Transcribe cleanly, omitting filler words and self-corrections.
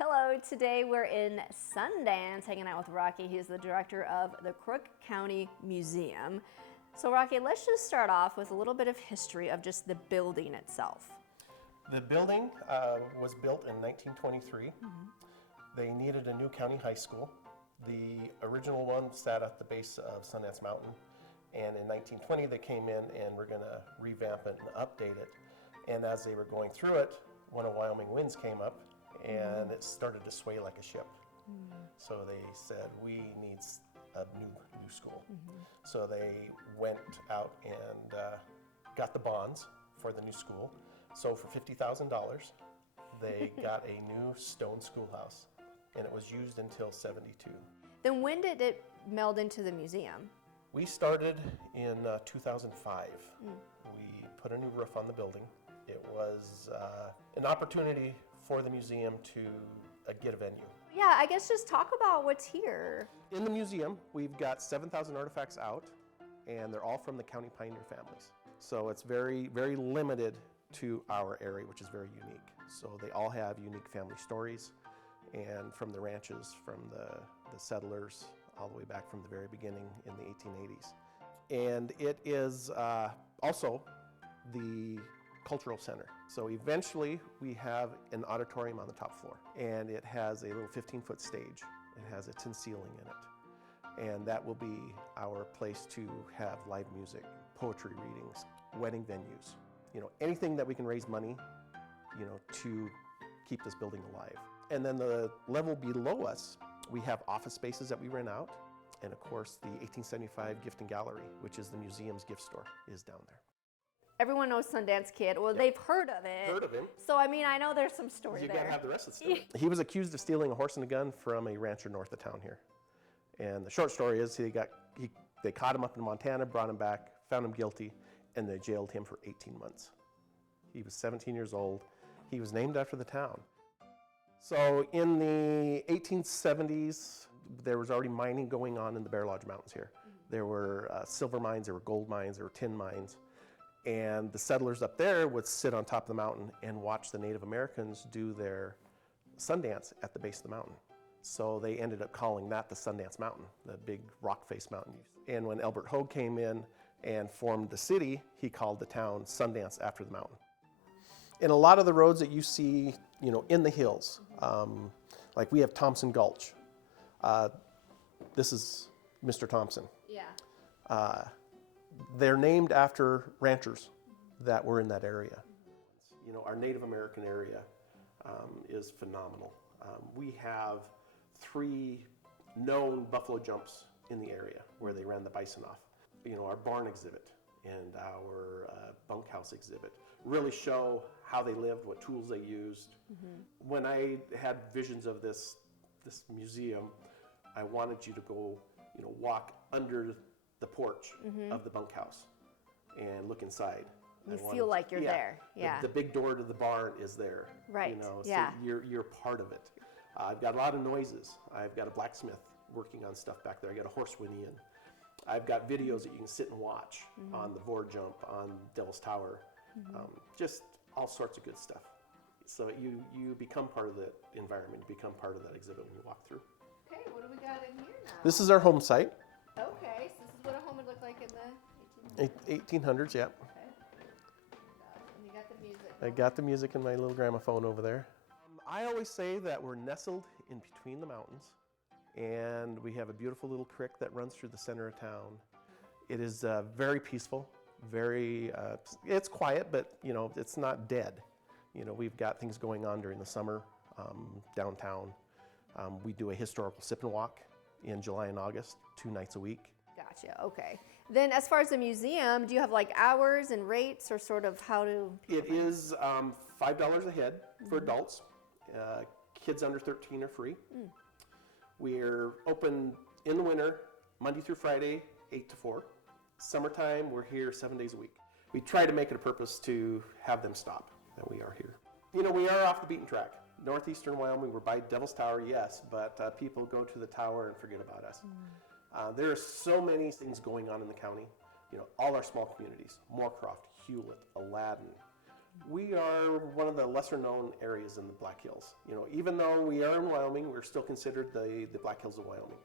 Hello, today we're in Sundance hanging out with Rocky. He's the director of the Crook County Museum. So Rocky, let's just start off with a little bit of history of just the building itself. The building was built in 1923. They needed a new county high school. The original one sat at the base of Sundance Mountain, and in 1920 they came in and were going to revamp it and update it. And as they were going through it, one of Wyoming winds came up and it started to sway like a ship. So they said, we need a new school. So they went out and got the bonds for the new school. So for $50,000, they got a new stone schoolhouse, and it was used until '72. Then when did it meld into the museum? We started in 2005. We put a new roof on the building. It was an opportunity for the museum to get a venue. Yeah, I guess just talk about what's here. In the museum, we've got 7,000 artifacts out, and they're all from the county pioneer families. So it's very, very limited to our area, which is very unique. So they all have unique family stories, and from the ranches, from the settlers, all the way back from the very beginning in the 1880s. And it is also the cultural center. So eventually we have an auditorium on the top floor, and it has a little 15-foot stage. It has a tin ceiling in it, and that will be our place to have live music, poetry readings, wedding venues, anything that we can raise money, to keep this building alive. And then the level below us, we have office spaces that we rent out, and of course the 1875 Gift and Gallery, which is the museum's gift store, is down there. Everyone knows Sundance Kid. Well, they've heard of it. Heard of him. So, I mean, I know there's some story there. You gotta have the rest of the story. He was accused of stealing a horse and a gun from a rancher north of town here. And the short story is they caught him up in Montana, brought him back, found him guilty, and they jailed him for 18 months. He was 17 years old. He was named after the town. So in the 1870s, there was already mining going on in the Bear Lodge Mountains here. There were silver mines, there were gold mines, there were tin mines. And the settlers up there would sit on top of the mountain and watch the Native Americans do their Sundance at the base of the mountain. So they ended up calling that the Sundance Mountain, the big rock-faced mountain. And when Elbert Hogue came in and formed the city, he called the town Sundance after the mountain. And a lot of the roads that you see, in the hills, like we have Thompson Gulch. This is Mr. Thompson. Yeah. They're named after ranchers that were in that area. Our Native American area is phenomenal. We have 3 known buffalo jumps in the area where they ran the bison off. Our barn exhibit and our bunkhouse exhibit really show how they lived, what tools they used. When I had visions of this museum, I wanted you to go, walk under the porch of the bunkhouse and look inside. You feel like you're there. Yeah. The big door to the barn is there. Right. So you're part of it. I've got a lot of noises. I've got a blacksmith working on stuff back there. I got a horse whinny in. I've got videos that you can sit and watch on the board jump, on Devil's Tower, just all sorts of good stuff. So you become part of the environment, you become part of that exhibit when you walk through. Okay, what do we got in here now? This is our home site. Okay, so this is what a home would look like in the 1800s, yeah. Okay. And you got the music. I got the music in my little gramophone over there. I always say that we're nestled in between the mountains, and we have a beautiful little creek that runs through the center of town. It is very peaceful, very, it's quiet, but it's not dead. We've got things going on during the summer downtown. We do a historical sip and walk in July and August, 2 nights a week. Gotcha, okay. Then as far as the museum, do you have like hours and rates, or sort of how do... It is $5 a head for adults. Kids under 13 are free. We're open in the winter, Monday through Friday, 8 to 4. Summertime, we're here 7 days a week. We try to make it a purpose to have them stop, that we are here. We are off the beaten track. Northeastern Wyoming, we're by Devil's Tower, yes, but people go to the tower and forget about us. There are so many things going on in the county. All our small communities, Moorcroft, Hewlett, Aladdin, We are one of the lesser known areas in the Black Hills. You know, even though we are in Wyoming, we're still considered the Black Hills of Wyoming.